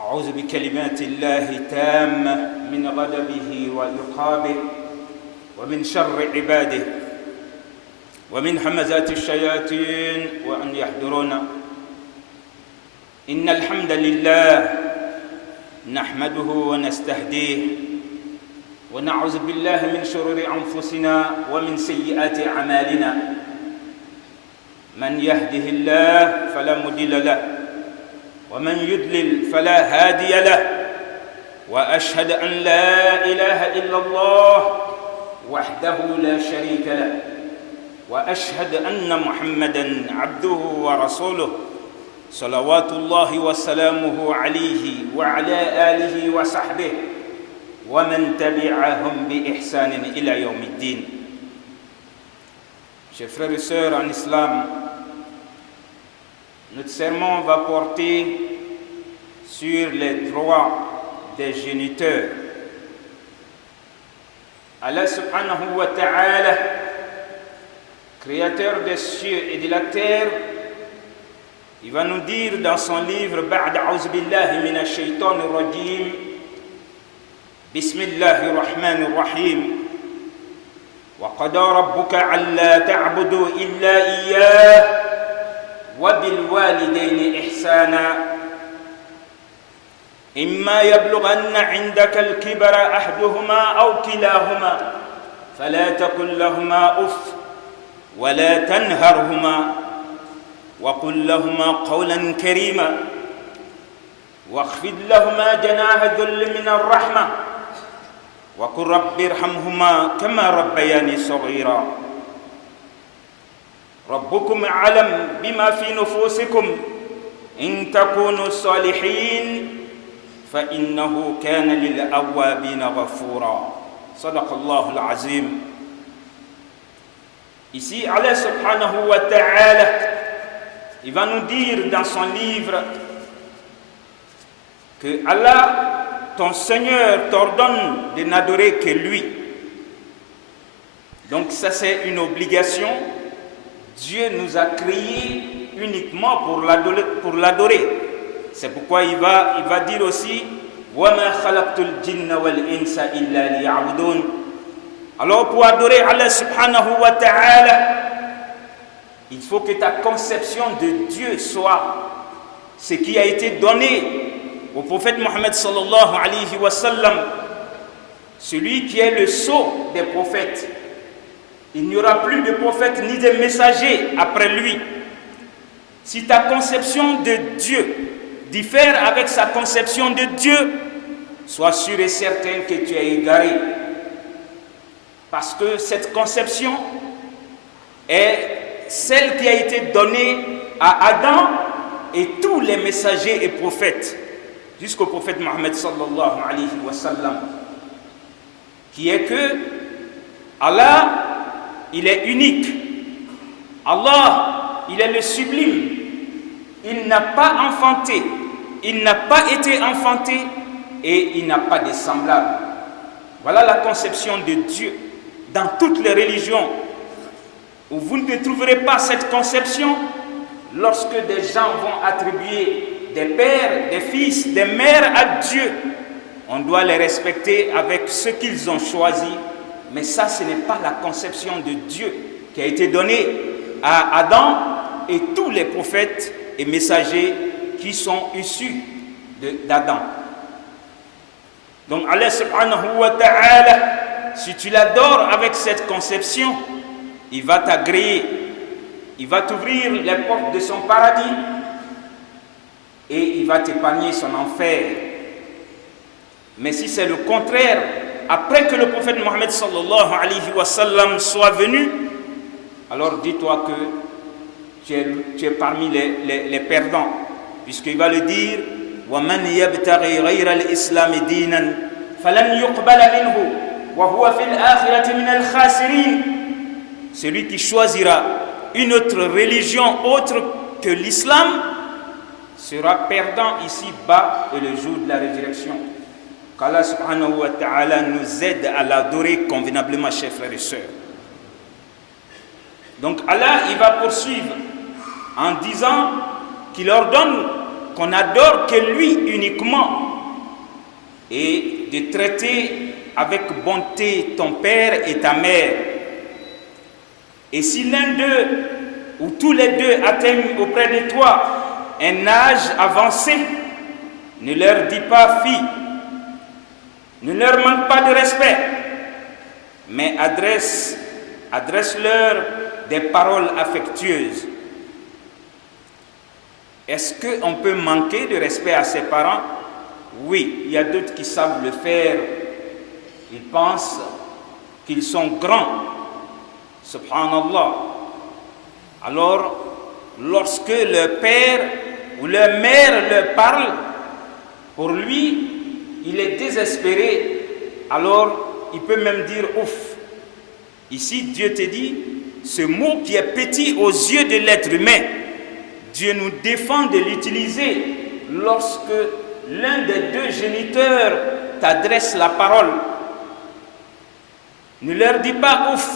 أعوذ بكلمات الله التامة من غضبه وعقابه ومن شر عباده ومن همزات الشياطين وأن يحضرون. إن الحمد لله نحمده ونستهديه ونعوذ بالله من شرور أنفسنا ومن سيئات أعمالنا. من يهده الله فلا مضل له ومن يضلل فلا هادي له، وأشهد أن لا إله إلا الله وحده لا شريك له، وأشهد أن محمدًا عبده ورسوله صلوات الله وسلامه عليه وعلى آله وصحبه ومن تبعهم بإحسان إلى يوم الدين. Chers frères et sœurs en islam, notre sermon va porter sur les droits des géniteurs. Allah subhanahu wa ta'ala, créateur des cieux et de la terre, il va nous dire dans son livre Ba'da a'udhu billahi minash shaitanir rajim, Bismillahir rahmanir rahim, wa qada rabbuka alla ta'budu illa iyyah وبالوالدين إحسانا إما يبلغن عندك الكبر أحدهما أو كلاهما فلا تقل لهما أف ولا تنهرهما وقل لهما قولا كريما واخفض لهما جناح الذل من الرحمة وقل رب ارحمهما كما ربياني صغيرا ربكم أعلم بما في نفوسكم إن تكونوا صالحين فإنه كان للأوابين غفورا. صدق الله العظيم. Ici, Allah subhanahu wa ta'ala, il va nous dire dans son livre que Allah, ton Seigneur, t'ordonne de n'adorer que lui. Donc ça, c'est une obligation. Dieu nous a créés uniquement pour l'adorer. C'est pourquoi il va dire aussi وَمَا خَلَقْتُ الْجِنَّ وَالْإِنسَ إِلَّا لِيَعْبُدُونَ. Alors pour adorer Allah subhanahu wa ta'ala, il faut que ta conception de Dieu soit ce qui a été donné au prophète Mohammed sallallahu alayhi wa sallam, celui qui est le sceau des prophètes. Il n'y aura plus de prophètes ni de messagers après lui. Si ta conception de Dieu diffère avec sa conception de Dieu, sois sûr et certain que tu es égaré. Parce que cette conception est celle qui a été donnée à Adam et tous les messagers et prophètes, jusqu'au prophète Mohammed sallallahu alayhi wa sallam, qui est que Allah, il est unique. Allah, il est le sublime. Il n'a pas enfanté, il n'a pas été enfanté et il n'a pas de semblable. Voilà la conception de Dieu. Dans toutes les religions où vous ne trouverez pas cette conception, lorsque des gens vont attribuer des pères, des fils, des mères à Dieu, on doit les respecter avec ce qu'ils ont choisi. Mais ça, ce n'est pas la conception de Dieu qui a été donnée à Adam et tous les prophètes et messagers qui sont issus d'Adam. Donc Allah subhanahu wa ta'ala, si tu l'adores avec cette conception, il va t'agréer, il va t'ouvrir les portes de son paradis et il va t'épargner son enfer. Mais si c'est le contraire, après que le prophète Mohammed sallallahu alayhi wa sallam soit venu, alors dis-toi que tu es parmi les perdants, puisqu'il va le dire وَمَنْ يَبْتَغِي غَيْرَ الْإِسْلَامِ دِينًا فَلَنْ يُقْبَلَ مِنْهُ وَهُوَ فِي الْآخِرَةِ مِنَ الْخَاسِرِينَ. Celui qui choisira une autre religion autre que l'islam sera perdant ici-bas et le jour de la résurrection. Qu'Allah subhanahu wa ta'ala nous aide à l'adorer convenablement, chers frères et sœurs. Donc Allah, il va poursuivre en disant qu'il ordonne qu'on adore que lui uniquement, et de traiter avec bonté ton père et ta mère. Et si l'un d'eux ou tous les deux atteignent auprès de toi un âge avancé, ne leur dis pas fille, ne leur manque pas de respect, mais adresse-leur des paroles affectueuses. Est-ce qu'on peut manquer de respect à ses parents? Oui, il y a d'autres qui savent le faire. Ils pensent qu'ils sont grands. Subhanallah. Alors, lorsque le père ou la mère leur parle, pour lui, il est désespéré. Alors, il peut même dire ouf. Ici, Dieu te dit, ce mot qui est petit aux yeux de l'être humain, Dieu nous défend de l'utiliser lorsque l'un des deux géniteurs t'adresse la parole. Ne leur dis pas ouf,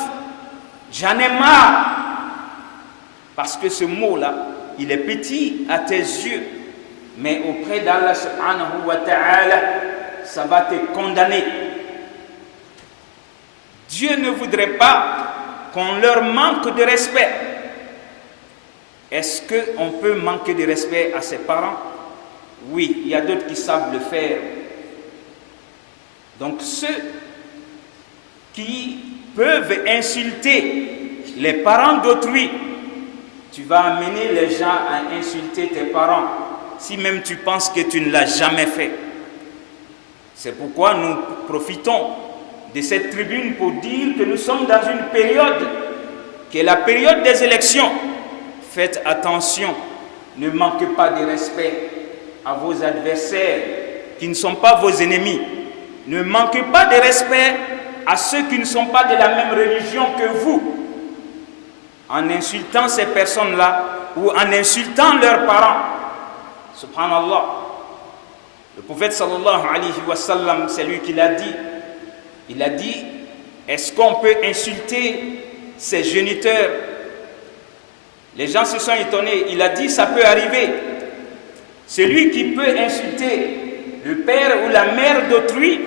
j'en ai marre, parce que ce mot-là, il est petit à tes yeux, mais auprès d'Allah subhanahu wa ta'ala, ça va te condamner. Dieu ne voudrait pas qu'on leur manque de respect. Est-ce qu'on peut manquer de respect à ses parents? Oui, il y a d'autres qui savent le faire. Donc ceux qui peuvent insulter les parents d'autrui, tu vas amener les gens à insulter tes parents, si même tu penses que tu ne l'as jamais fait. C'est pourquoi nous profitons de cette tribune pour dire que nous sommes dans une période qui est la période des élections. Faites attention, ne manquez pas de respect à vos adversaires qui ne sont pas vos ennemis. Ne manquez pas de respect à ceux qui ne sont pas de la même religion que vous. En insultant ces personnes-là ou en insultant leurs parents. Subhanallah. Le prophète sallallahu alayhi wa sallam, c'est lui qui l'a dit. Il a dit, est-ce qu'on peut insulter ses géniteurs? Les gens se sont étonnés. Il a dit, ça peut arriver. Celui qui peut insulter le père ou la mère d'autrui,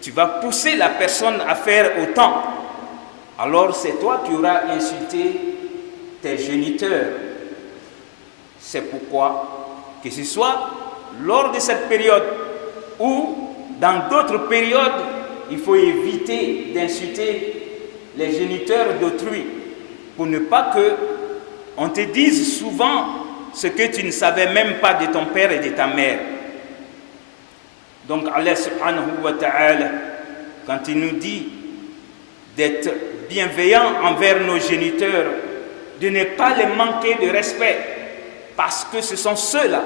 tu vas pousser la personne à faire autant. Alors c'est toi qui auras insulté tes géniteurs. C'est pourquoi, que ce soit lors de cette période ou dans d'autres périodes, il faut éviter d'insulter les géniteurs d'autrui pour ne pas que on te dise souvent ce que tu ne savais même pas de ton père et de ta mère. Donc Allah subhanahu wa ta'ala, quand il nous dit d'être bienveillant envers nos géniteurs, de ne pas les manquer de respect, parce que ce sont ceux-là,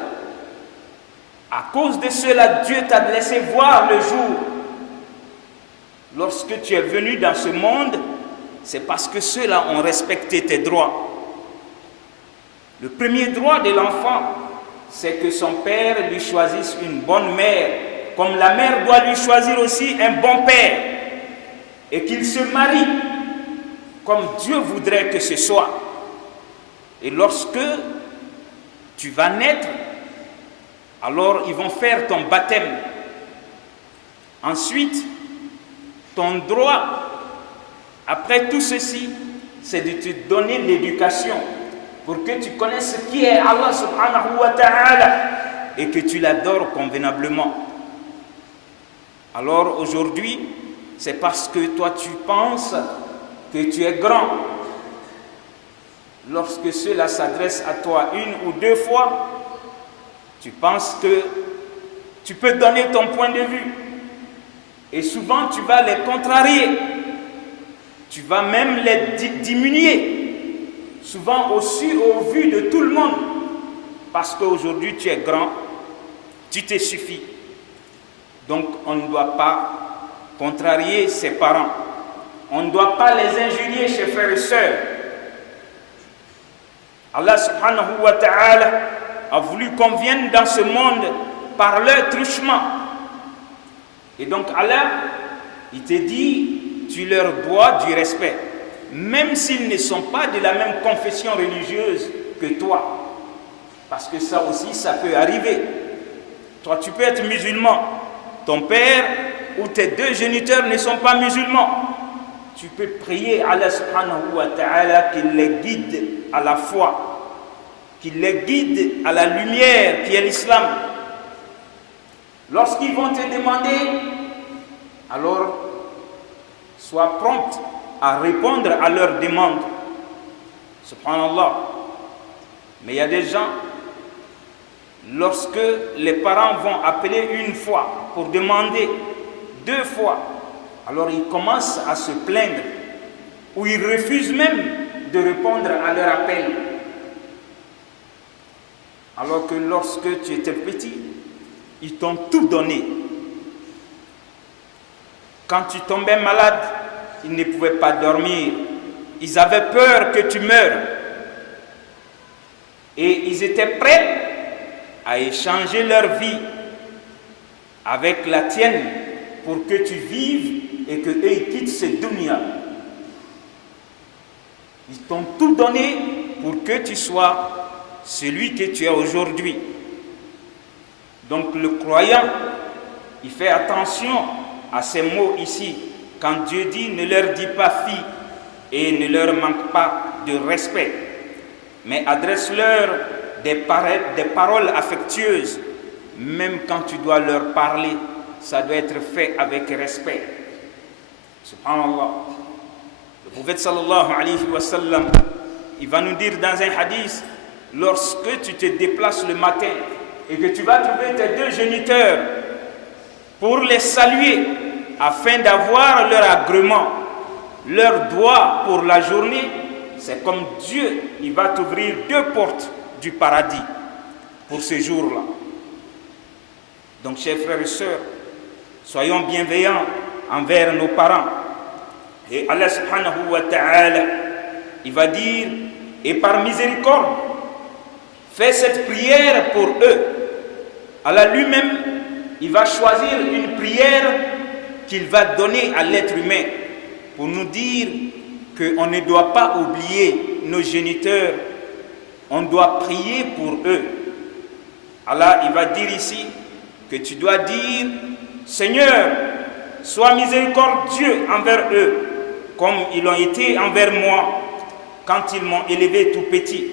à cause de ceux-là, Dieu t'a laissé voir le jour. Lorsque tu es venu dans ce monde, c'est parce que ceux-là ont respecté tes droits. Le premier droit de l'enfant, c'est que son père lui choisisse une bonne mère, comme la mère doit lui choisir aussi un bon père, et qu'il se marie comme Dieu voudrait que ce soit. Et lorsque tu vas naître, alors ils vont faire ton baptême. Ensuite, ton droit, après tout ceci, c'est de te donner l'éducation pour que tu connaisses qui est Allah subhanahu wa ta'ala et que tu l'adores convenablement. Alors aujourd'hui, c'est parce que toi tu penses que tu es grand. Lorsque cela s'adresse à toi une ou deux fois, tu penses que tu peux donner ton point de vue. Et souvent tu vas les contrarier. Tu vas même les diminuer. Souvent au vu de tout le monde. Parce qu'aujourd'hui tu es grand, tu te suffis. Donc on ne doit pas contrarier ses parents. On ne doit pas les injurier, chers frères et sœurs. Allah subhanahu wa ta'ala a voulu qu'on vienne dans ce monde par leur truchement. Et donc Allah, il te dit, tu leur dois du respect, même s'ils ne sont pas de la même confession religieuse que toi. Parce que ça aussi, ça peut arriver. Toi, tu peux être musulman. Ton père ou tes deux géniteurs ne sont pas musulmans. Tu peux prier à Allah subhanahu wa ta'ala qu'il les guide à la foi, qu'il les guide à la lumière qui est l'islam. Lorsqu'ils vont te demander, alors sois prompt à répondre à leurs demandes. Subhanallah. Mais il y a des gens, lorsque les parents vont appeler une fois pour demander, deux fois, alors ils commencent à se plaindre ou ils refusent même de répondre à leur appel. Alors que lorsque tu étais petit, ils t'ont tout donné. Quand tu tombais malade, ils ne pouvaient pas dormir. Ils avaient peur que tu meures. Et ils étaient prêts à échanger leur vie avec la tienne pour que tu vives et qu'eux ils quittent ce dunya. Ils t'ont tout donné pour que tu sois celui que tu es aujourd'hui. Donc le croyant, il fait attention à ces mots ici. Quand Dieu dit, ne leur dis pas fille et ne leur manque pas de respect, mais adresse-leur des paroles affectueuses. Même quand tu dois leur parler, ça doit être fait avec respect. Subhanallah. Le prophète sallallahu alayhi wa sallam, il va nous dire dans un hadith, lorsque tu te déplaces le matin et que tu vas trouver tes deux géniteurs pour les saluer afin d'avoir leur agrément, leur doigt pour la journée, c'est comme Dieu, il va t'ouvrir deux portes du paradis pour ce jour-là. Donc, chers frères et sœurs, soyons bienveillants envers nos parents. Et Allah subhanahu wa ta'ala, il va dire, et par miséricorde, fais cette prière pour eux. Allah lui-même, il va choisir une prière qu'il va donner à l'être humain pour nous dire qu'on ne doit pas oublier nos géniteurs, on doit prier pour eux. Allah, il va dire ici que tu dois dire, Seigneur, sois miséricordieux envers eux, comme ils l'ont été envers moi quand ils m'ont élevé tout petit.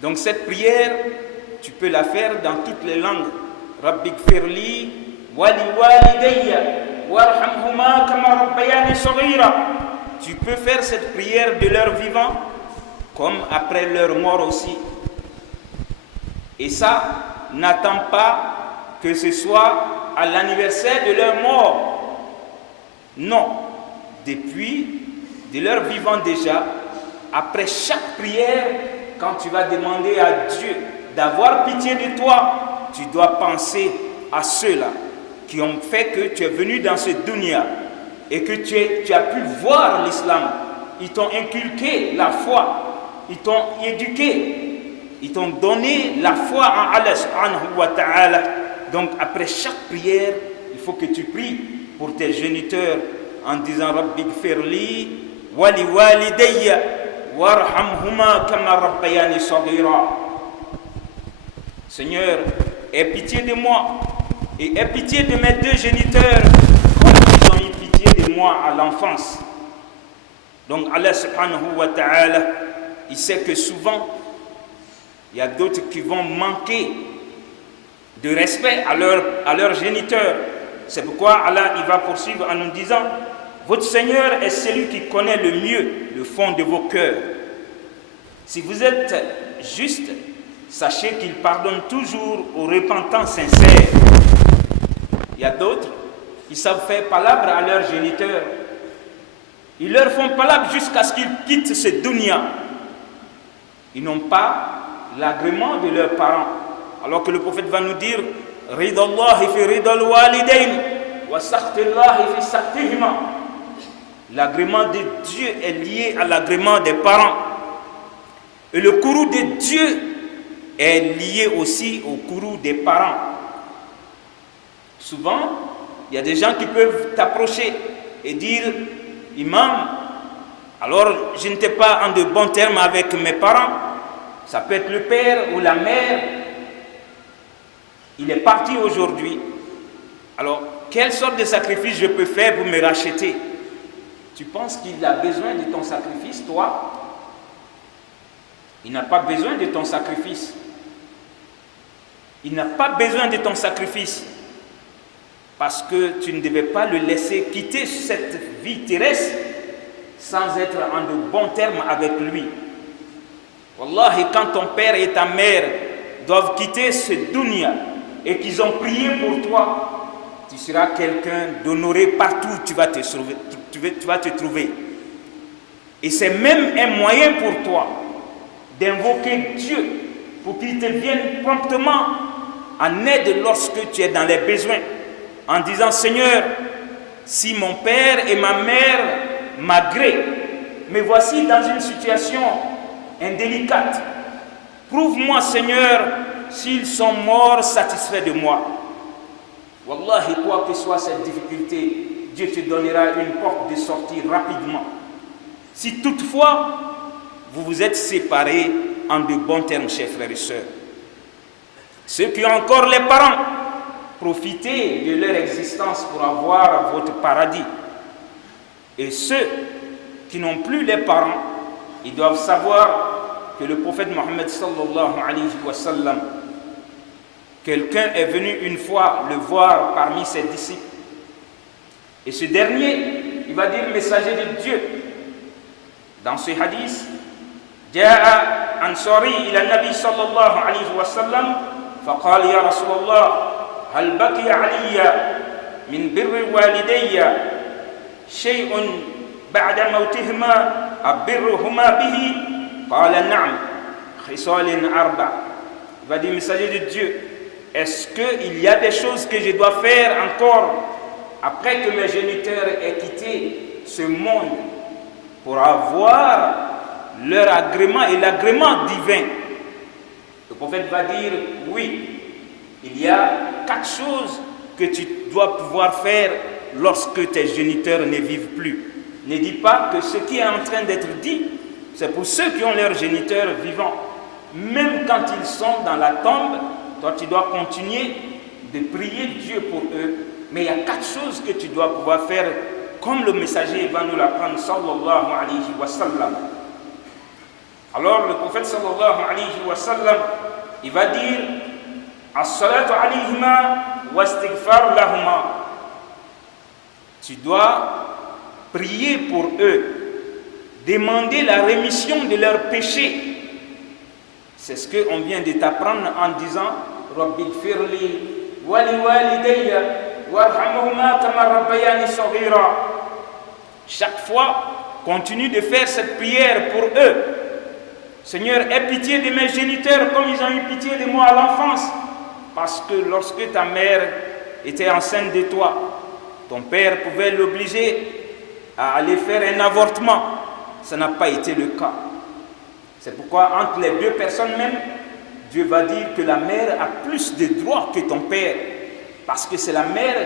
Donc cette prière, tu peux la faire dans toutes les langues. Rabbi gfirli wali walidayya warhamhuma kama rabbayani saghira. Tu peux faire cette prière de leur vivant comme après leur mort aussi. Et ça, n'attend pas que ce soit à l'anniversaire de leur mort. Non, depuis de leur vivant déjà, après chaque prière, quand tu vas demander à Dieu d'avoir pitié de toi, tu dois penser à ceux-là qui ont fait que tu es venu dans ce dunya et que tu as pu voir l'islam. Ils t'ont inculqué la foi, ils t'ont éduqué, ils t'ont donné la foi en Allah subhanahu wa ta'ala. Donc après chaque prière, il faut que tu pries pour tes géniteurs en disant Rabbi gfirli wali walidayya warhamhuma kama rabbayani saghira. Seigneur, aie pitié de moi et aie pitié de mes deux géniteurs comme ils ont eu pitié de moi à l'enfance. Donc Allah subhanahu wa ta'ala, il sait que souvent il y a d'autres qui vont manquer de respect à leurs géniteurs. C'est pourquoi Allah il va poursuivre en nous disant, votre Seigneur est celui qui connaît le mieux le fond de vos cœurs. Si vous êtes juste, sachez qu'il pardonne toujours aux repentants sincères. Il y a d'autres qui savent faire palabre à leurs géniteurs. Ils leur font palabre jusqu'à ce qu'ils quittent ce dunya. Ils n'ont pas l'agrément de leurs parents. Alors que le prophète va nous dire Ridallahi fi ridal walidain wa sakhtillahi fi sakhtihima. L'agrément de Dieu est lié à l'agrément des parents. Et le courroux de Dieu est lié aussi au courroux des parents. Souvent, il y a des gens qui peuvent t'approcher et dire Imam, alors je n'étais pas en de bons termes avec mes parents, Ça peut être le père ou la mère. Il est parti aujourd'hui. Alors, quelle sorte de sacrifice je peux faire pour me racheter? Tu penses qu'il a besoin de ton sacrifice, toi? Il n'a pas besoin de ton sacrifice. Il n'a pas besoin de ton sacrifice. Parce que tu ne devais pas le laisser quitter cette vie terrestre sans être en de bons termes avec lui. Wallahi, quand ton père et ta mère doivent quitter ce dunya et qu'ils ont prié pour toi, tu seras quelqu'un d'honoré partout où tu vas te trouver. Et c'est même un moyen pour toi d'invoquer Dieu pour qu'il te vienne promptement en aide lorsque tu es dans les besoins, en disant: Seigneur, si mon père et ma mère m'agréent, me voici dans une situation indélicate, prouve-moi, Seigneur, s'ils sont morts satisfaits de moi. Wallahi, quoi que soit cette difficulté, Dieu te donnera une porte de sortie rapidement. Si toutefois vous vous êtes séparés en de bons termes, chers frères et sœurs, ceux qui ont encore les parents, profitez de leur existence pour avoir votre paradis. Et ceux qui n'ont plus les parents, ils doivent savoir que le prophète Mohammed sallallahu alayhi wa sallam, quelqu'un est venu une fois le voir parmi ses disciples. Et ce dernier, il va dire: messager de Dieu. Dans ce hadith, جاء أنصاري إلى النبي صلى الله عليه وسلم فقال: يا رسول الله هل بقي علي من بر والدي شيء بعد موتهما أبرهما به؟ قال نعم خصال أربع. Il va dire: messager de Dieu, est-ce qu'il y a des choses que je dois faire encore après que mes géniteurs aient quitté ce monde pour avoir leur agrément et l'agrément divin? Le prophète va dire: oui, il y a 4 choses que tu dois pouvoir faire lorsque tes géniteurs ne vivent plus. Ne dis pas que ce qui est en train d'être dit, c'est pour ceux qui ont leurs géniteurs vivants. Même quand ils sont dans la tombe, toi tu dois continuer de prier Dieu pour eux. Mais il y a 4 choses que tu dois pouvoir faire, comme le messager va nous l'apprendre, sallallahu alayhi wa sallam. Alors le prophète sallallahu alayhi wa sallam, il va dire: as-salatu alayhima wa istighfar lahuma. Tu dois prier pour eux, demander la rémission de leurs péchés. C'est ce qu'on vient de t'apprendre en disant: Rabbi gfirli wa li walidayya warhamhuma kama rabbayani saghira. Chaque fois, continue de faire cette prière pour eux. Seigneur, aie pitié de mes géniteurs comme ils ont eu pitié de moi à l'enfance. Parce que lorsque ta mère était enceinte de toi, ton père pouvait l'obliger à aller faire un avortement. Ça n'a pas été le cas. C'est pourquoi entre les 2 personnes même, Dieu va dire que la mère a plus de droits que ton père. Parce que c'est la mère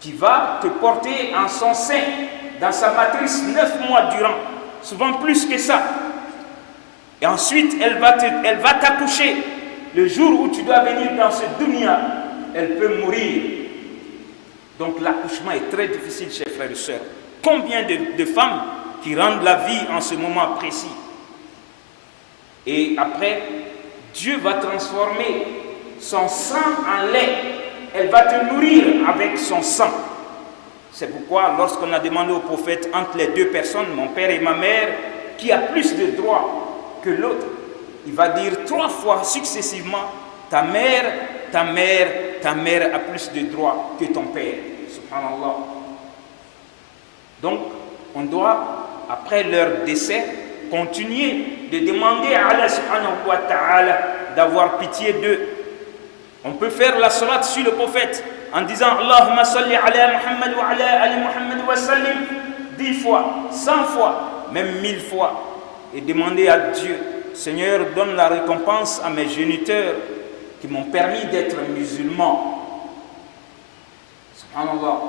qui va te porter en son sein, dans sa matrice, 9 mois durant. Souvent plus que ça. Et ensuite, elle va t'accoucher. Le jour où tu dois venir dans ce dunya, elle peut mourir. Donc l'accouchement est très difficile, chers frères et sœurs. Combien de femmes qui rendent la vie en ce moment précis? Et après, Dieu va transformer son sang en lait. Elle va te nourrir avec son sang. C'est pourquoi lorsqu'on a demandé au prophète, entre les 2 personnes, mon père et ma mère, qui a plus de droits que l'autre, il va dire 3 fois successivement: ta mère, ta mère, ta mère a plus de droits que ton père. Subhanallah. Donc, on doit, après leur décès, continuer de demander à Allah subhanahu wa ta'ala d'avoir pitié d'eux. On peut faire la salat sur le prophète en disant: Allahumma salli ala Muhammad wa ala ali Muhammad wa sallim 10 fois, 100 fois, même 1000 fois. Et demander à Dieu: Seigneur, donne la récompense à mes géniteurs qui m'ont permis d'être musulman. Subhanallah.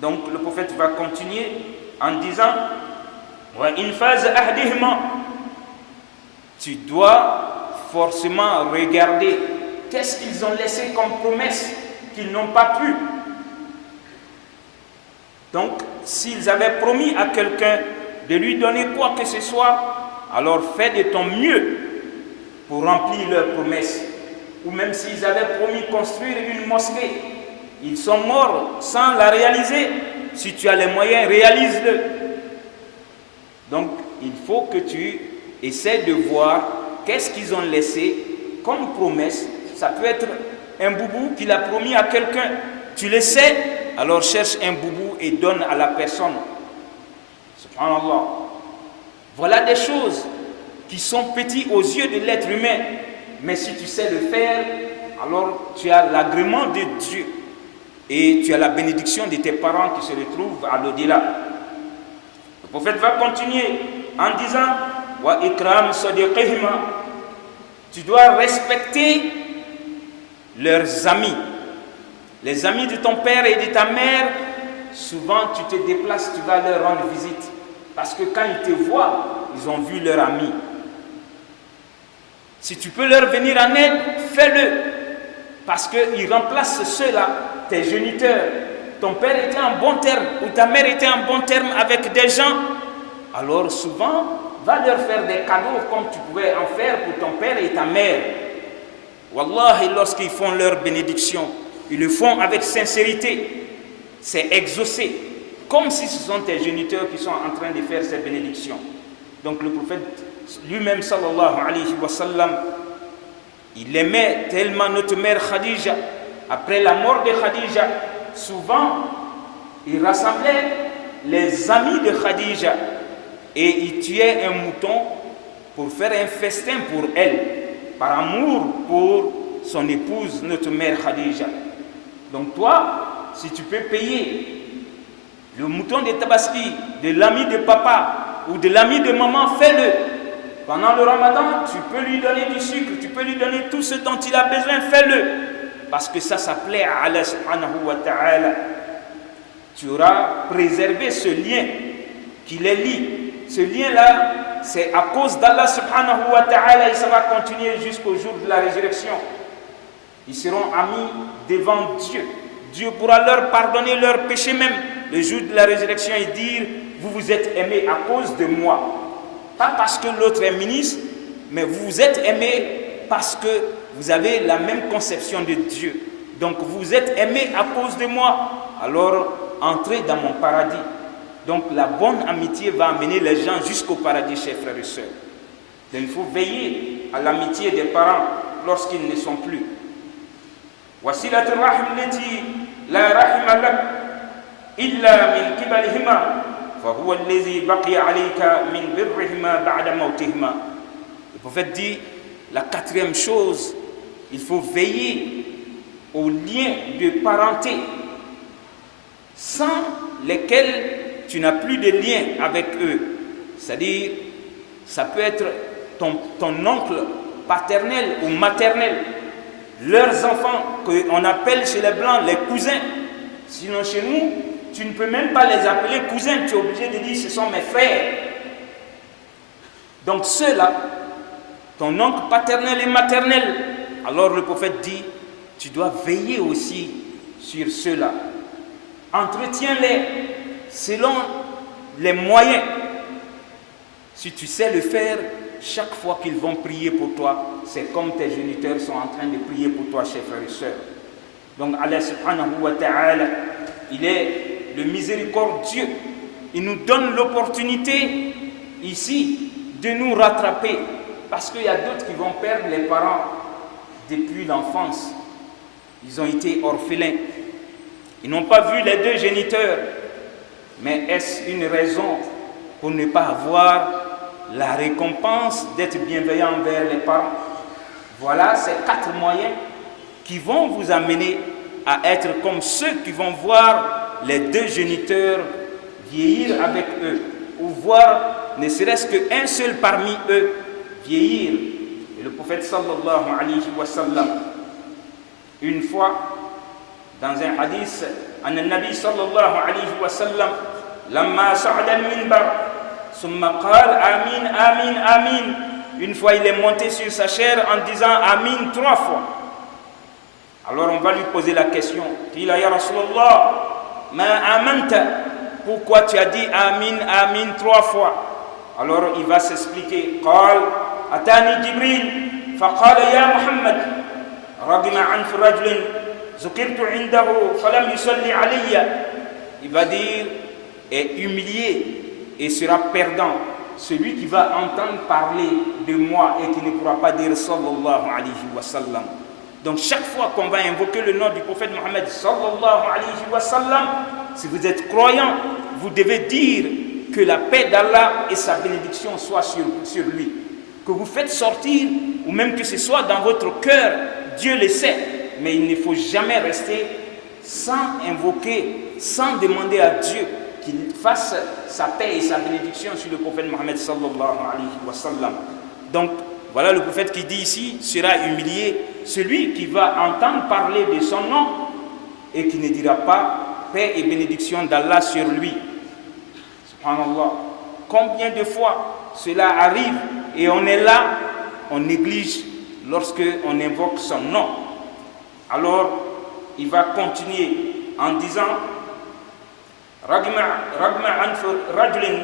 Donc le prophète va continuer en disant: Wa in faz ahdihima, tu dois forcément regarder qu'est-ce qu'ils ont laissé comme promesse qu'ils n'ont pas pu. Donc, s'ils avaient promis à quelqu'un de lui donner quoi que ce soit, alors fais de ton mieux pour remplir leurs promesses. Ou même s'ils avaient promis construire une mosquée, ils sont morts sans la réaliser. Si tu as les moyens, réalise-le. Donc, il faut que tu essaies de voir qu'est-ce qu'ils ont laissé comme promesse. Ça peut être un boubou qu'il a promis à quelqu'un. Tu le sais, alors cherche un boubou et donne à la personne. Subhanallah. Voilà des choses qui sont petites aux yeux de l'être humain. Mais si tu sais le faire, alors tu as l'agrément de Dieu. Et tu as la bénédiction de tes parents qui se retrouvent à l'au-delà. Le prophète va continuer en disant Wa ikram sadiqihima. Tu dois respecter leurs amis. Les amis de ton père et de ta mère, souvent tu te déplaces, tu vas leur rendre visite. Parce que quand ils te voient, ils ont vu leur ami. Si tu peux leur venir en aide, fais-le. Parce qu'ils remplacent ceux-là, tes géniteurs. Ton père était en bon terme ou ta mère était en bon terme avec des gens. Alors souvent, va leur faire des cadeaux comme tu pouvais en faire pour ton père et ta mère. Wallahi, lorsqu'ils font leur bénédiction, ils le font avec sincérité. C'est exaucé. Comme si ce sont tes géniteurs qui sont en train de faire ces bénédictions. Donc le prophète lui-même, sallallahu alayhi wa sallam, il aimait tellement notre mère Khadija. Après la mort de Khadija, souvent, il rassemblait les amis de Khadija et il tuait un mouton pour faire un festin pour elle, par amour pour son épouse, notre mère Khadija. Donc toi, si tu peux payer le mouton de Tabaski, de l'ami de papa ou de l'ami de maman, fais-le. Pendant le Ramadan, tu peux lui donner du sucre, tu peux lui donner tout ce dont il a besoin, fais-le. Parce que ça plaît à Allah subhanahu wa ta'ala. Tu auras préservé ce lien qui les lie. Ce lien-là, c'est à cause d'Allah subhanahu wa ta'ala et ça va continuer jusqu'au jour de la résurrection. Ils seront amis devant Dieu. Dieu pourra leur pardonner leurs péchés même le jour de la résurrection et dire « Vous vous êtes aimés à cause de moi ». Pas parce que l'autre est ministre, mais vous vous êtes aimés parce que vous avez la même conception de Dieu. Donc vous êtes aimés à cause de moi. Alors entrez dans mon paradis. Donc la bonne amitié va amener les gens jusqu'au paradis, chers frères et sœurs. Donc il faut veiller à l'amitié des parents lorsqu'ils ne sont plus. وصلة الرحم التي لا رحم لك إلا من قبلهما فهو الذي بقي عليك من برهما بعد موتهما. Le prophète dit, la quatrième chose, il faut veiller aux liens de parenté sans lesquels tu n'as plus de lien avec eux. C'est-à-dire, ça peut être ton oncle paternel ou maternel, leurs enfants, qu'on appelle chez les Blancs les cousins. Sinon, chez nous, tu ne peux même pas les appeler cousins, tu es obligé de dire ce sont mes frères. Donc ceux-là, ton oncle paternel et maternel, alors le prophète dit, tu dois veiller aussi sur ceux-là. Entretiens-les selon les moyens. Si tu sais le faire, chaque fois qu'ils vont prier pour toi, c'est comme tes géniteurs sont en train de prier pour toi, chers frères et sœurs. Donc Allah subhanahu wa ta'ala, il est le miséricordieux. Il nous donne l'opportunité ici de nous rattraper. Parce qu'il y a d'autres qui vont perdre les parents depuis l'enfance. Ils ont été orphelins. Ils n'ont pas vu les deux géniteurs. Mais est-ce une raison pour ne pas avoir la récompense d'être bienveillant envers les parents? Voilà ces 4 moyens qui vont vous amener à être comme ceux qui vont voir les deux géniteurs vieillir avec eux, ou voir ne serait-ce qu'un seul parmi eux vieillir. Et le prophète sallallahu alayhi wa sallam, une fois, dans un hadith, an al-Nabi sallallahu alayhi wa sallam, lamma sa'ada al-minbar, ثم قال آمين آمين آمين une fois il est monté sur sa chair en disant Amin 3 fois. Alors on va lui poser la question. Qila ya Rasulallah, ma amanta, pourquoi tu as dit Amin, Amin 3 fois? Alors il va s'expliquer. Qal, atani Jibril, faqala ya Muhammad, ragima anf rajulin, zukirtu indahu, falam yusalli alayya. Il va dire, est humilié et sera perdant celui qui va entendre parler de moi et qui ne pourra pas dire sallallahu alayhi wa sallam. Donc chaque fois qu'on va invoquer le nom du prophète Mohammed sallallahu alayhi wa sallam, si vous êtes croyant, vous devez dire que la paix d'Allah et sa bénédiction soient sur lui. Que vous faites sortir, ou même que ce soit dans votre cœur, Dieu le sait. Mais il ne faut jamais rester sans invoquer, sans demander à Dieu qu'il fasse sa paix et sa bénédiction sur le prophète Mohammed sallallahu alayhi wa sallam. Donc, voilà le prophète qui dit ici, sera humilié celui qui va entendre parler de son nom et qui ne dira pas paix et bénédiction d'Allah sur lui. Subhanallah. Combien de fois cela arrive et on est là, on néglige lorsque on invoque son nom. Alors, il va continuer en disant Ragma anf rajulin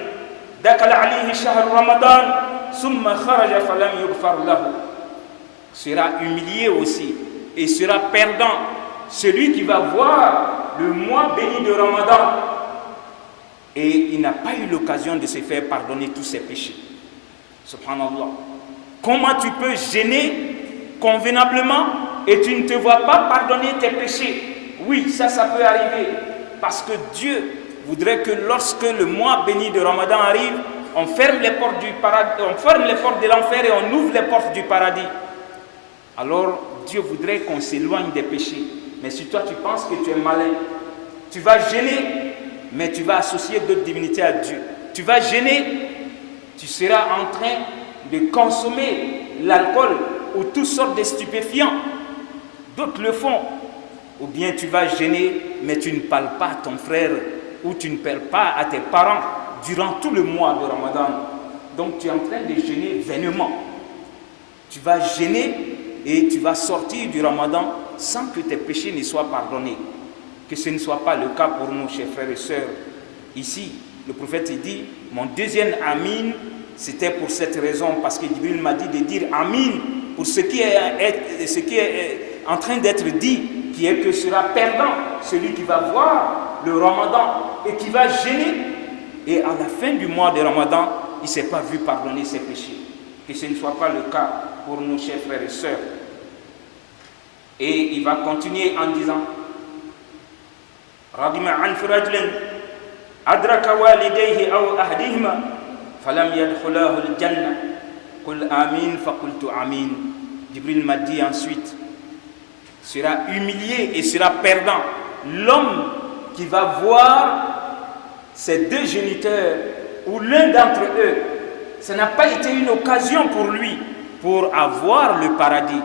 dakala alayhi shahr Ramadan summa kharaja falam yughfar lahu. Sera humilié aussi et sera perdant celui qui va voir le mois béni de Ramadan et il n'a pas eu l'occasion de se faire pardonner tous ses péchés. Subhanallah. Comment tu peux jeûner convenablement et tu ne te vois pas pardonner tes péchés? Oui, ça peut arriver parce que Dieu voudrait que lorsque le mois béni de Ramadan arrive, on ferme les portes du paradis, on ferme les portes de l'enfer et on ouvre les portes du paradis. Alors Dieu voudrait qu'on s'éloigne des péchés. Mais si toi tu penses que tu es malin, tu vas jeûner, mais tu vas associer d'autres divinités à Dieu. Tu vas jeûner, tu seras en train de consommer l'alcool ou toutes sortes de stupéfiants. D'autres le font. Ou bien tu vas jeûner, mais tu ne parles pas à ton frère ou tu ne parles pas à tes parents durant tout le mois de Ramadan. Donc tu es en train de jeûner vainement. Tu vas jeûner et tu vas sortir du Ramadan sans que tes péchés ne soient pardonnés. Que ce ne soit pas le cas pour nous, chers frères et sœurs. Ici, le prophète dit, mon deuxième Amin, c'était pour cette raison, parce que Jibril m'a dit de dire Amin pour ce qui est en train d'être dit, qui est que sera perdant celui qui va voir le Ramadan et qui va jeûner. Et à la fin du mois de Ramadan, il ne s'est pas vu pardonner ses péchés. Que ce ne soit pas le cas pour nous, chers frères et sœurs. Et il va continuer en disant Ragima anf rajulin adraka walidayhi aw ahdihima falam yadkhulahu al-jannah qul amin faqultu amin. Jibril m'a dit ensuite, sera humilié et sera perdant l'homme qui va voir ses deux géniteurs ou l'un d'entre eux. Ça n'a pas été une occasion pour lui pour avoir le paradis.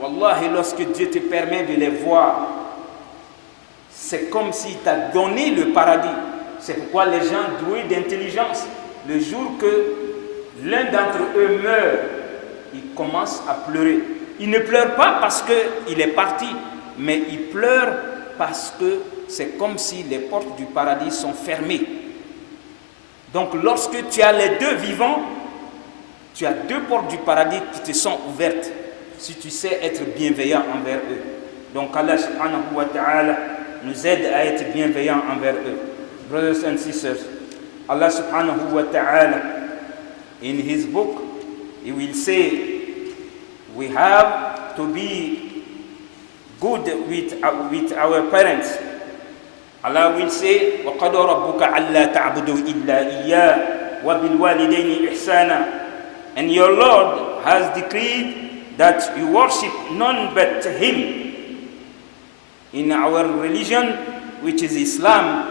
Wallahi, lorsque Dieu te permet de les voir, c'est comme s'il t'a donné le paradis. C'est pourquoi les gens doués d'intelligence, le jour que l'un d'entre eux meurt, ils commencent à pleurer. Ils ne pleurent pas parce qu'il est parti, mais ils pleurent parce que c'est comme si les portes du paradis sont fermées. Donc lorsque tu as les deux vivants, tu as deux portes du paradis qui te sont ouvertes, si tu sais être bienveillant envers eux. Donc Allah subhanahu wa ta'ala nous aide à être bienveillants envers eux. Brothers and sisters, Allah subhanahu wa ta'ala, in his book, he will say, we have to be good with our parents. Allah will say, وَقَدَ رَبُّكَ أَلَّا تَعْبُدُوا إِلَّا إِيَّاهُ وَبِالْوَالِدَيْنِ إِحْسَانًا. And your Lord has decreed that you worship none but Him. In our religion, which is Islam,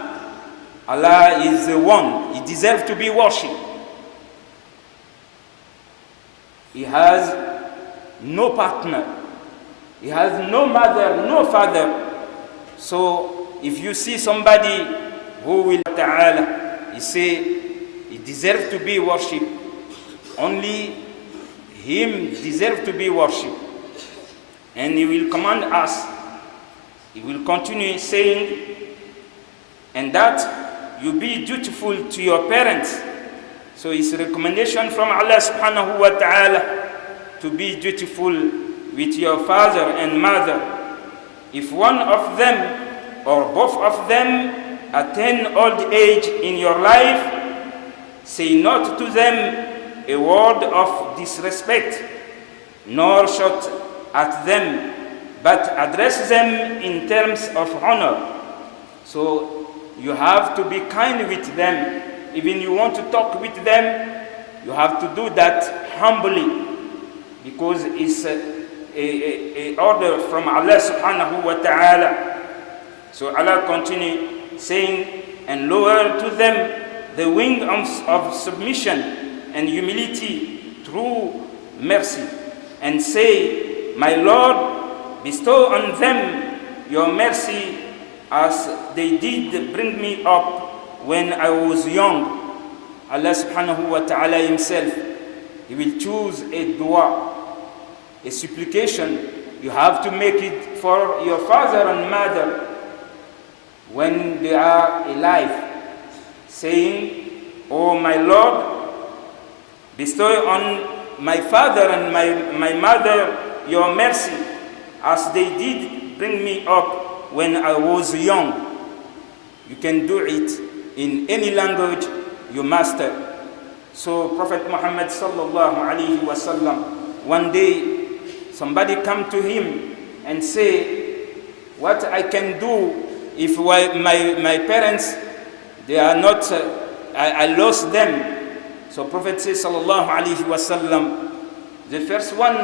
Allah is the one. He deserves to be worshipped. He has no partner. He has no mother, no father. So if you see somebody who will ta'ala, he say he deserves to be worshipped, only him deserves to be worshipped. And he will command us. He will continue saying, and that you be dutiful to your parents. So it's a recommendation from Allah subhanahu wa ta'ala to be dutiful with your father and mother. If one of them or both of them attain old age in your life, say not to them a word of disrespect, nor shout at them, but address them in terms of honor. So you have to be kind with them. Even you want to talk with them, you have to do that humbly, because it's a order from Allah subhanahu wa ta'ala. So Allah continue saying, and lower to them the wing of submission and humility through mercy, and say, my Lord, bestow on them your mercy as they did bring me up when I was young. Allah subhanahu wa ta'ala himself, he will choose a dua, a supplication. You have to make it for your father and mother when they are alive, saying, oh my Lord, bestow on my father and my mother your mercy as they did bring me up when I was young. You can do it in any language you master. So Prophet Muhammad sallallahu alaihi wasallam, one day somebody come to him and say, what I can do if my parents, they are not, I lost them. So Prophet says sallallahu alaihi wasallam, the first one,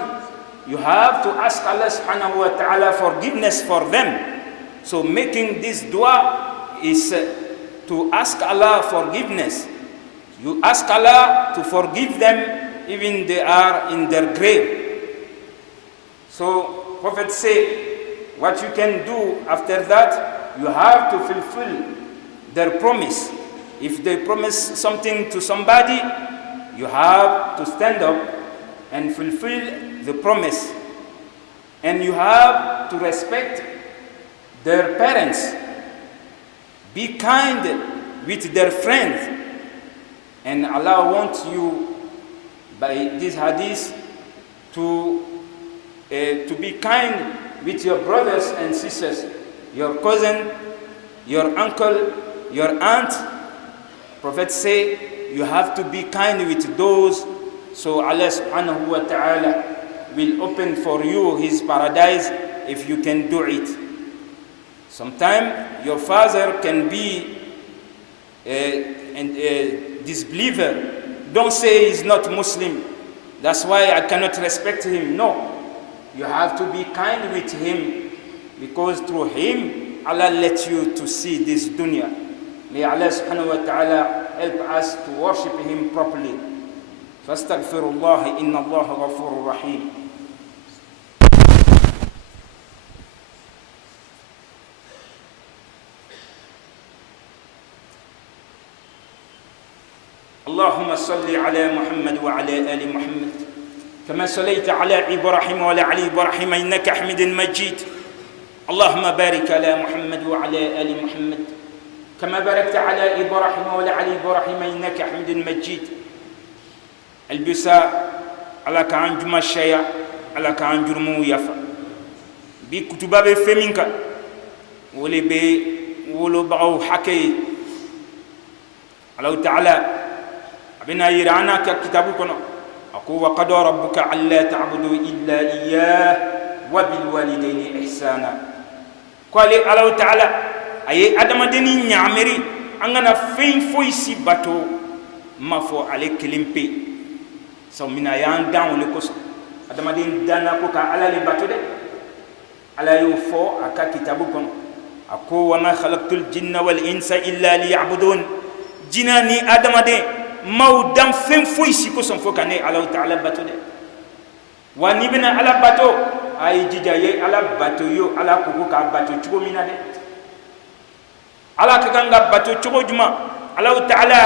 you have to ask Allah subhanahu wa ta'ala forgiveness for them. So making this dua is to ask Allah forgiveness. You ask Allah to forgive them even they are in their grave. So Prophet say, what you can do after that, you have to fulfill their promise. If they promise something to somebody, you have to stand up and fulfill the promise. And you have to respect their parents. Be kind with their friends. And Allah wants you, by this hadith, to be kind with your brothers and sisters, your cousin, your uncle, your aunt. Prophet say, you have to be kind with those, so Allah subhanahu wa ta'ala will open for you his paradise if you can do it. Sometimes your father can be a disbeliever. Don't say he's not Muslim, that's why I cannot respect him. No, you have to be kind with him, because through him Allah lets you to see this dunya. May Allah subhanahu wa ta'ala help us to worship him properly. Fastaghfirullah, inna Allah ghafurur rahim. اللهم صل على محمد وعلى آل محمد كما صليت على إبراهيم وعلى آل إبراهيم إنك حميد مجيد. اللهم بارك على محمد وعلى آل محمد كما باركت على إبراهيم وعلى آل إبراهيم إنك حميد مجيد. البسا على كان جمع الشيا على كان جرمو يفا بكتبا بفمينك ولي بي ولو بغو حكي الله تعالى بنا يرانا كتابكنا أقول وقضى ربك ألا تعبدوا إلا إياه وبالوالدين إحسانا. قال الله تعالى أي أدم ديني نعمري أننا فين فويسي باتو ما فو عليك كلمبي سو منا يان داون لكوس أدم دين دانا كوكا على لباتو ده على يوفو أكا كتابكنا أقول وما خلقت الجن والإنس إلا ليعبدون. جناني أدم دين mau dam fen foy si ko son fokane Allah ta'ala bato de wani bina ala bato ay jijaye ala bato yo ala ko ka bato chugo mina de ala ka ganga bato chugo juma Allah ta'ala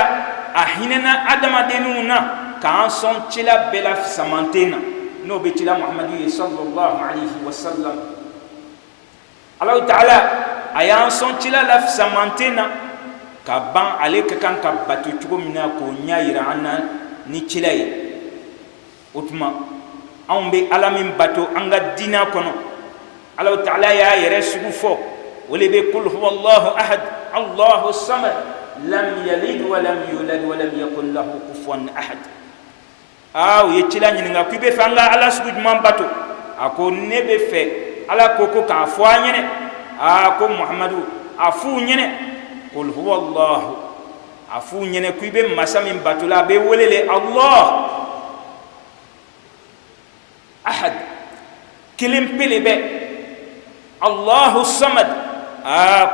ahinana adama denuna k'an sɔn cila bɛɛ la fisamanten na n'o bɛ cila Muhamadu ye sallallahu alayhi wa sallam. Allahu Ta'ala a y'an sɔn cila la fisamanten na ka ban ale ka kan ka bato cogo min na k'o ɲɛ yira an na ni cila ye. O tuma anw bɛ Ala min bato an ka diinɛ kɔnɔ, Allahu Ta'ala y'a yɛrɛ sugu fɔ, o le bɛ kul huwallahu ahad Allahu samad lam yalid wa lam yulad wa lam yakun lahu kufuwan ahad. O ye cila ɲininka k'i bɛ fɛ an ka Ala sugu jumɛn bato? A ko ne bɛ fɛ Ala ko k'a fɔ an ɲɛna, ko Muhamadu a f'u ɲɛna kul huwallahu, a f'u ɲɛna k'i bɛ masa min bato la a bɛ welele Allah ahad, kelen pe le bɛ, Allahu samad,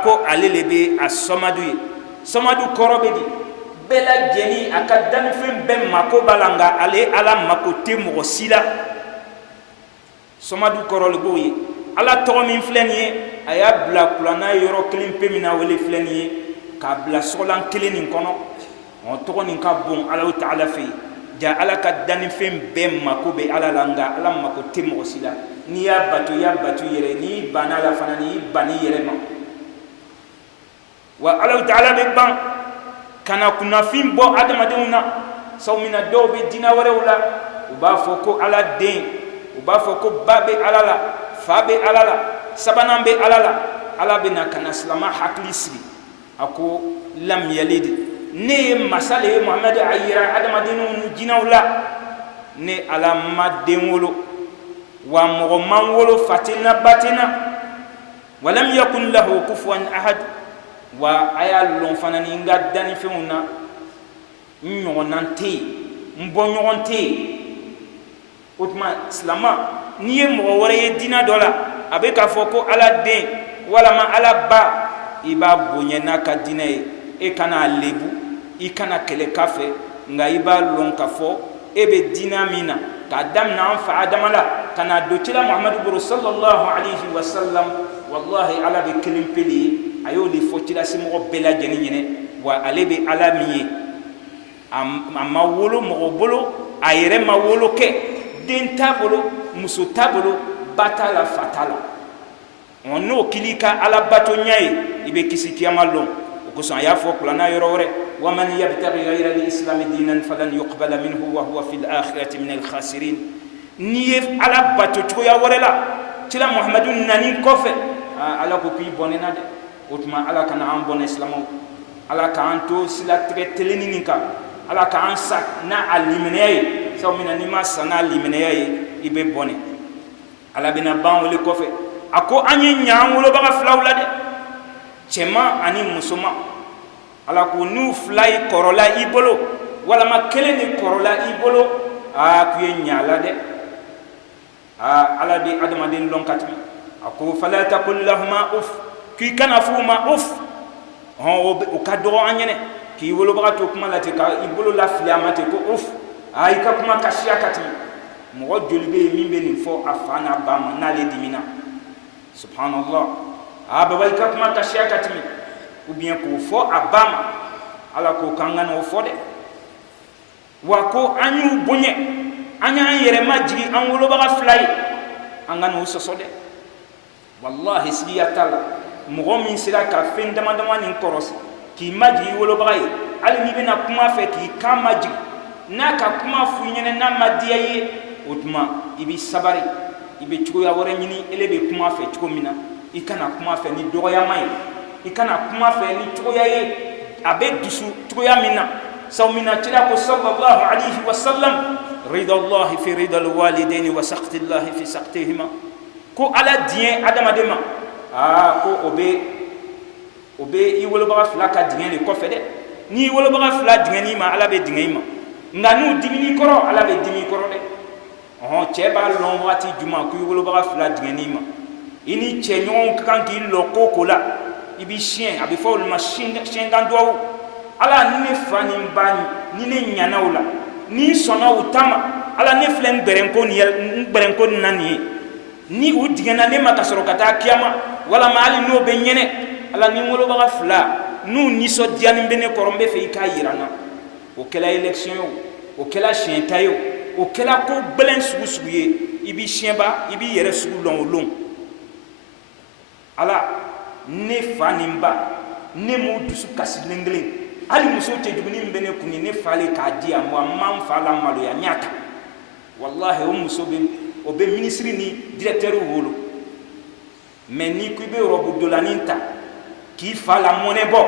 ko ale le bɛ a samadu ye. Samadu kɔrɔ bɛ di bɛɛ lajɛlen a ka dannifɛn bɛɛ mako b'a la nka ale Ala mako tɛ mɔgɔ si la. Samadu kɔrɔ le b'o ye. Ala tɔgɔ min filɛ nin ye a y'a bila kuranna yɔrɔ kelen pe min na o le filɛ nin ye, k'a bila sɔgɔlan kelen nin kɔnɔ. O tɔgɔ nin ka bon Alahu Ta'ala fɛ yen. Ja Ala ka dannifɛn bɛɛ mako bɛ Ala la nka Ala mako tɛ mɔgɔ si la. N'i y'a bato i y'a bato i yɛrɛ, n'i banna la fana n'i banna i yɛrɛ ma. Wa Alahu Ta'ala bɛ ban kana kunnafin bɔ adamadenw na, sabu min na dɔw bɛ diinɛ wɛrɛw la u b'a fɔ ko Ala den, u b'a fɔ ko ba bɛ Ala la, fa bɛ Ala la, sabanan bɛ Ala la. Ala bɛ na kana silama hakili sigi, a ko lam yalid, ne ye masa le ye Muhamadu a yira adamadenw ni jinɛw la, ne Ala ma den wolo wa mɔgɔ man wolo fatina batina, wa lam yakun lahu kufuwan ahad, wa a y'a lɔn fana ni n ka dannifɛnw na n ɲɔgɔnna tɛ yen, n bɔɲɔgɔn tɛ yen. O tuma silama n'i ye mɔgɔ wɛrɛ ye diinɛ dɔ la a bɛ k'a fɔ ko Ala den walama Ala ba, i b'a bonya n'a ka diinɛ ye, e kana lebu, i kana kɛlɛ k'a fɛ, nka i b'a lɔn k'a fɔ e bɛ diinɛ min na k'a daminɛ an fa Adama la ka na don cila Muhamadu bolo sallallahu alayhi wa sallam. Wallahi Ala bɛ kelen pe de ye, a y'o de fɔ cilasimɔgɔ bɛɛ lajɛlen ɲɛna, wa ale bɛ Ala min ye a ma wolo mɔgɔ bolo, a yɛrɛ ma wolo kɛ, den t'a bolo, muso t'a bolo, ba t'a la, fa t'a la. N'o kili ka Ala bato ɲɛ ye i bɛ kisi kiyama lɔn. O kosɔn a y'a fɔ kuranna yɔrɔ wɛrɛ, wa man yabtaghi ghayra al-islami diinan falan yuqbala minhu wa huwa fil akhirati min al-khasirin. N'i ye Ala bato cogoya wɛrɛ la cila Muhamadu nani kɔfɛ, Ala ko k'i bɔnɛ na dɛ. O tuma Ala kana an bɔnɛ silamɛw, Ala k'an to sila tigɛ telenin nin kan, Ala k'an sa n'a a liminɛya ye, sabu min na n'i ma sa n'a liminɛya ye i bɛ bɔnɛ. Ala bɛna ban wele kɔfɛ, a ko an ye ɲɛ an wolobaga filaw la dɛ, cɛman ani musoman. Ala ko n'u fila yi kɔrɔla i bolo walama kelen de kɔrɔla i bolo, k'u ye ɲɛ a la dɛ. Ala bɛ adamaden lɔn ka tɛmɛ. A ko fala taqul lahuma uf, k'i kana f'u ma uf. O ka dɔgɔ an ɲɛnɛ k'i wolobaga to kuma la ten, ka i bolo lafili a ma ten ko uf, i ka kuma kasiya ka tɛmɛ. Mɔgɔ joli bɛ yen min bɛ nin fɔ a fa n'a ba ma n'ale dimina? Subhanallah. Baba i ka kuma kasiya ka tɛmɛ, ou bien k'o fɔ a ba ma. Ala ko k'an ka n'o fɔ dɛ. Wa ko an y'u bonya, an y'an yɛrɛ majigi an wolobaga fila ye, an ka n'o sɔsɔ dɛ. Wallahi sigiya t'a la. Mɔgɔ min sera ka fɛn dama dama nin kɔrɔsi k'i majigi i wolobaga ye, hali n'i bɛna kuma fɛ k'i kan majigi, n'a ka kuma f'i ɲɛna n'a ma diya i ye, o tuma i bɛ sabari, i bɛ cogoya wɛrɛ ɲini ele bɛ kuma fɛ cogo min na. I kana kuma fɛ ni dɔgɔyama ye, i kana kuma fɛ ni cogoya ye a bɛ dusu cogoya min na. Sabu min na cila ko sallallahu alayhi wa sallam, ridallahi fi ridal walidaini wa saqtillahi fi saqtihima, ko Ala diɲɛ adamaden ma, ko o bɛ i wolobaga fila ka diɲɛ de kɔfɛ dɛ. N'i wolobaga fila diŋɛn'i ma, Ala bɛ diŋɛ i ma, nka n'u dimini kɔrɔ, Ala bɛ dimi kɔrɔ dɛ. Cɛ b'a lɔn waati jumɛn k'i wolobaga fila diŋɛn'i ma? I ni cɛ ɲɔgɔn ka kan k'i lɔ ko ko la, i b'i siɲɛ, a bɛ fɔ olu ma siɲɛkan duwawu. Ala ni ne fa ni n ba ni ne ɲana o la, ni sɔnna u ta ma, Ala ne filɛ n gbɛrɛnko nin na nin ye, ni u diŋɛna ne ma ka sɔrɔ ka taa kiyama, walama hali n'o bɛ ɲɛnɛ, Ala ni n wolobaga fila n'u nisɔndiyalen bɛ ne kɔrɔ, n bɛ fɛ i k'a yira n na. O kɛla élection ye o, o kɛla siɲɛta ye o kɛla ko gbɛlɛn sugu sugu ye i b'i siɲɛba i b'i yɛrɛ sugu lɔn o lon ala ne fa ni n ba ne m'o dusu kasilen kelen hali muso cɛjugunin min bɛ ne kun ne falen k'a di yan wa n ma n fa lamaloya n y'a ta wallahi o muso o bɛ minisiri ni directeur wolo mais n'i ko i bɛ robe dolanin ta k'i fa la mɔnɛ bɔ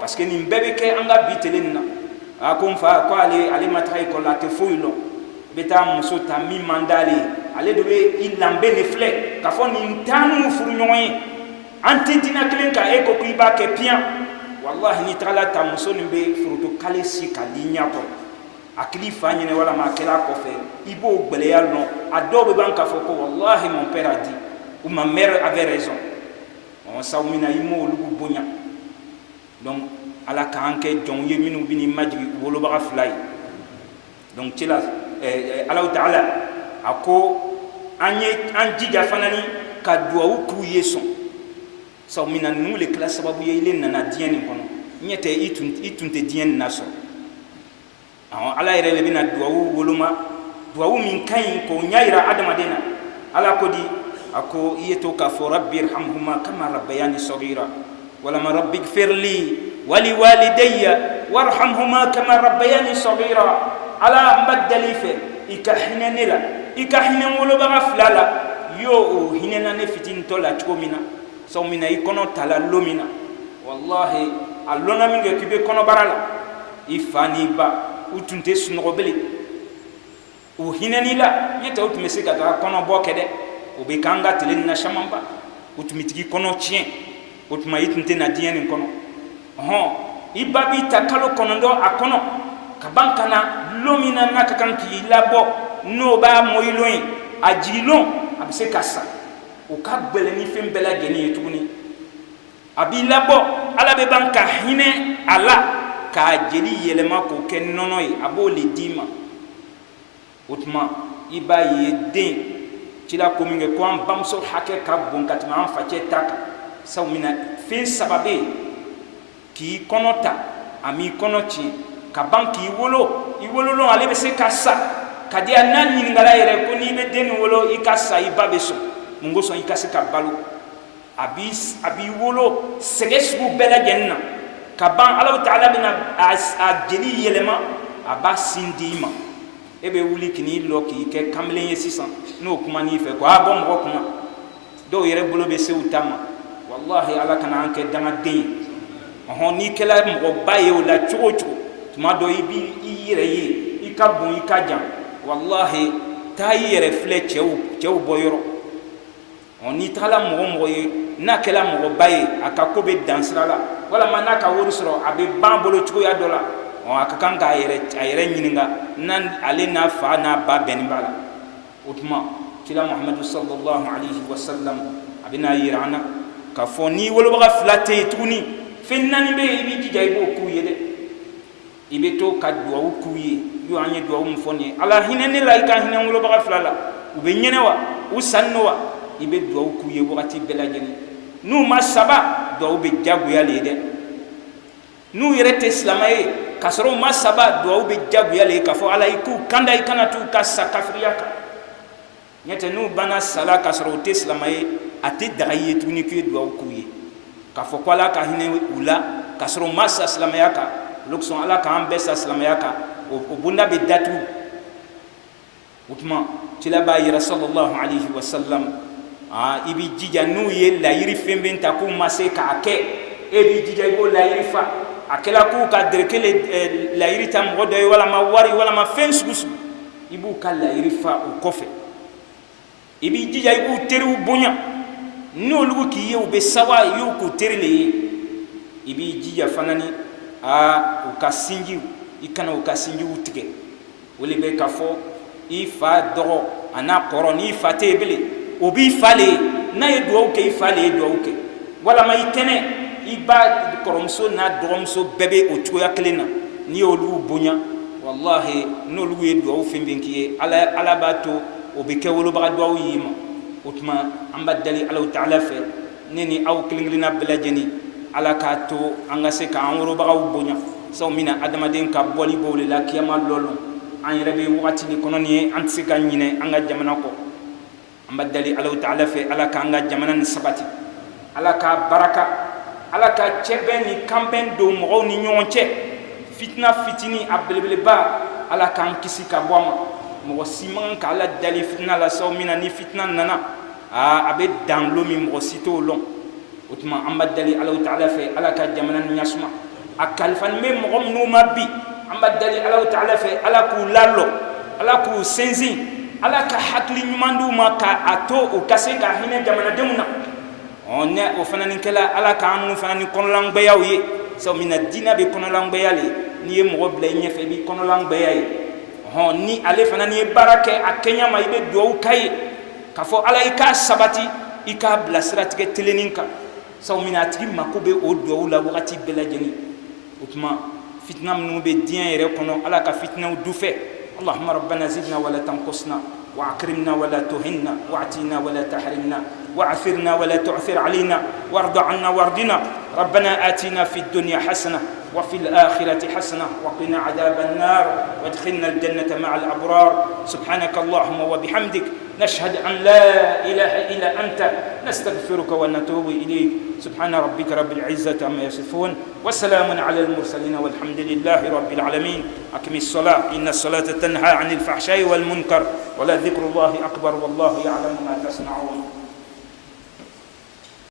parce que nin bɛɛ bɛ kɛ an ka bi tele nin na a ko n fa ko ale ma taga école la a tɛ foyi lɔn i bɛ taa muso ta min man d'ale ye ale de bɛ i lanbe de filɛ k'a fɔ nin t'an n'u furu ɲɔgɔn ye an tɛ diinɛ kelen kan e ko k'i b'a kɛ piyan wallahi n'i tagala ta muso nin bɛ foronto kale si ka di ɲɛ kɔrɔ a kili fa ɲinɛ walama a kɛla kɔfɛ i b'o gbɛlɛya lɔn a dɔw bɛ ban k'a fɔ ko wallahi mon père a dit ou ma mère avait raison sabu min na i m'olu bonya donc ala k'an kɛ jɔnw ye minnu bɛ n'i majigi wolobaga fila ye donc ci la alahu taala a ko an jija fana ni ka duwawu k'u ye sɔn sabu min na ninnu le kɛla sababu ye ile nana diɲɛ nin kɔnɔ ɲɛ tɛ i tun tɛ diɲɛ nin na sɔrɔ ala yɛrɛ le bɛna duwawu woloma duwawu min ka ɲi k'o ɲɛ yira adamaden na ala ko di a ko i ye to k'a fɔ rabbi irhamhuma kama rabbayani sagira walama rabbi gfirli wali walidayya warhamhuma kama rabbayani sagira ala n ba dali fɛ i ka hinɛ ne la i ka hinɛ wolobaga fila la yo o hinɛna ne fitinitɔ la cogo min na sabu min na i kɔnɔ tala lo min na wallahi a lɔnna min kɛ k'i bɛ kɔnɔbara la i fa n'i ba u tun tɛ sunɔgɔ bilen u hinɛn'i la ɲɛ tɛ u tun bɛ se ka taga kɔnɔbɔ kɛ dɛ o bɛ k'an ka tele nin na caman ba u tun bɛ tigi kɔnɔ tiɲɛ o tuma i tun tɛ na diɲɛ nin kɔnɔ i ba b'i ta kalo 9 a kɔnɔ ka ban ka na lon min na n'a ka kan k'i labɔ n'o b'a mɔyilon ye a jigilon a bɛ se ka sa o ka gbɛlɛn ni fɛn bɛɛ lajɛlen ye tuguni a b'i labɔ ala bɛ ban ka hinɛ a la k'a jeli yɛlɛma k'o kɛ nɔnɔ ye a b'o le d'i ma o tuma i b'a ye den cila ko min kɛ ko an bamuso hakɛ ka bon ka tɛmɛ an facɛ ta kan sabu min na fɛn saba bɛ yen k'i kɔnɔ ta a m'i kɔnɔ tiɲɛ ka ban k'i wolo i wololon ale bɛ se ka sa ka di a n'a ɲininkala yɛrɛ ko n'i bɛ den nin wolo i ka sa i ba bɛ sɔn mun kosɔn i ka se ka balo a b'i wolo sɛgɛ sugu bɛɛ lajɛlen na ka ban Alahu Taala bɛna a jeli yɛlɛma a b'a sin di i ma e bɛ wuli k'i lɔ k'i kɛ kamalen ye sisan n'o kuma n'i fɛ ko a bɔ mɔgɔ kunna dɔw yɛrɛ bolo bɛ se u ta ma wallahi ala kana an kɛ dangaden ye n'i kɛla mɔgɔba ye o la cogo o cogo tuma dɔ i b'i yɛrɛ ye i ka bon i ka jan wallahi taa i yɛrɛ filɛ cɛw bɔ yɔrɔ n'i tagala mɔgɔ ye n'a kɛla mɔgɔba ye a ka ko bɛ dan sira la walama n'a ka wari sɔrɔ a bɛ ban bolo cogoya dɔ la a ka kan k'a yɛrɛ ɲininka ale n'a fa n'a ba bɛnnen b'a la o tuma kira Muhamadu sallallahu alaihi wa sallam a bɛna yira an na k'a fɔ ni wolobaga fila tɛ yen tuguni fɛn naani bɛ yen i b'i jija i b'o k'u ye dɛ i bɛ to ka duwawu k'u ye yo an ye duwawu min fɔ nin ye ala hinɛ ne la i ka hinɛ wolobaga fila la u bɛ ɲɛnɛ wa u sannen wa i bɛ duwawu k'u ye wagati bɛɛ lajɛlen n'u ma saba duwawu bɛ diyagoya le ye dɛ n'u yɛrɛ tɛ silamɛ ye k'a sɔrɔ u ma saba duwawu bɛ diyagoya le ye k'a fɔ ala i k'u kanda i kana t'u ka sa kafiriya kan ɲɛ tɛ n'u banna sala k'a sɔrɔ u tɛ silamɛ ye a tɛ daga i ye tuguni k'i ye duwawu k'u ye k'a fɔ ko ala ka hinɛ u la k'a sɔrɔ u ma sa silamɛya kan olu sɔn ala k'an bɛɛ sa silamɛya kan o bonda bɛ datugu o tuma cila b'a yira sallallahu alaihi wa sallam i b'i jija n'u ye layiri fɛn bɛn ta k'u ma se k'a kɛ e b'i jija i b'o layiri fa a kɛla k'u ka dereke layiri ta mɔgɔ dɔ ye walama wari walama fɛn sugu sugu i b'u ka layiri fa o kɔfɛ i b'i jija i b'u teriw bonya n'olu k'i ye u bɛ sawa i y'u k'u teri le ye i b'i jija fana ni u ka sinjiw i kana u ka sinjiw tigɛ o le bɛ k'a fɔ i fa dɔgɔ a n'a kɔrɔ n'i fa tɛ yen bilen o b'i fa le ye n'a ye duwawu kɛ i fa le ye duwawu kɛ walama i tɛnɛ i ba kɔrɔmuso n'a dɔgɔmuso bɛɛ bɛ o cogoya kelen na n'i y'olu bonya wallahi n'olu ye duwawu fɛn fɛn k'i ye ala b'a to o bɛ kɛ wolobaga duwawu y'i ma o tuma an b'a dali Alahu Taala fɛ ne ni aw kelen kelenna bɛɛ lajɛlen ala k'a to an ka se k'an wolobagaw bonya sabu min na adamaden ka bɔli b'o le la kiyama lɔlɔn an yɛrɛ bɛ wagati de kɔnɔ nin ye an tɛ se ka ɲinɛ an ka jamana kɔ an b'a dali Alahu Taala fɛ Ala k'an ka jamana ni sabati Ala k'a baraka Ala ka cɛbɛn ni kanbɛn don mɔgɔw ni ɲɔgɔn cɛ fitina fitini a belebeleba Ala k'an kisi ka bɔ a ma mɔgɔ si man kan k'Ala dali fitina la sabu min na ni fitina nana a bɛ dan lo min mɔgɔ si t'o lɔn o tuma an b'a dali Alahu Taala fɛ Ala ka jamana ni ɲasuma a kalifani bɛ mɔgɔ minnu ma bi an b'a dali Alahu Taala fɛ Ala k'u lalɔ Ala k'u sinsin Ala ka hakili ɲuman d'u ma k'a to u ka se ka hinɛ jamanadenw na ne o fana ni kɛla Ala k'an n'u fana ni kɔnɔlangbɛyaw ye sabu min na diinɛ bɛ kɔnɔlangbɛya le n'i ye mɔgɔ bila i ɲɛfɛ i b'i kɔnɔlangbɛya ye ni ale fana n'i ye baara kɛ a kɛɲɛ ma i bɛ duwawu k'a ye k'a fɔ Ala i k'a sabati i k'a bila siratigɛ tilennin kan sabu min na a tigi mako bɛ o duwawu la wagati bɛɛ lajɛlen o tuma fitina minnu bɛ diɲɛ yɛrɛ kɔnɔ Ala ka fitinaw du fɛ Allahumma rabbana zidna wala tanqusna وأكرمنا ولا تهنا واعتنا ولا تحرمنا وعثرنا ولا تعثر علينا وارض عنا وارضنا ربنا آتنا في الدنيا حسنة وفي الآخرة حسنة وقنا عذاب النار وادخلنا الجنة مع الأبرار سبحانك اللهم وبحمدك نشهد أن لا إله إلا أنت نستغفرك ونتوب إليك سبحان ربك رب العزة عما يصفون وسلام على المرسلين والحمد لله رب العالمين أقم الصلاة إن الصلاة تنهى عن الفحشاء والمنكر ولذكر الله أكبر والله يعلم ما تصنعون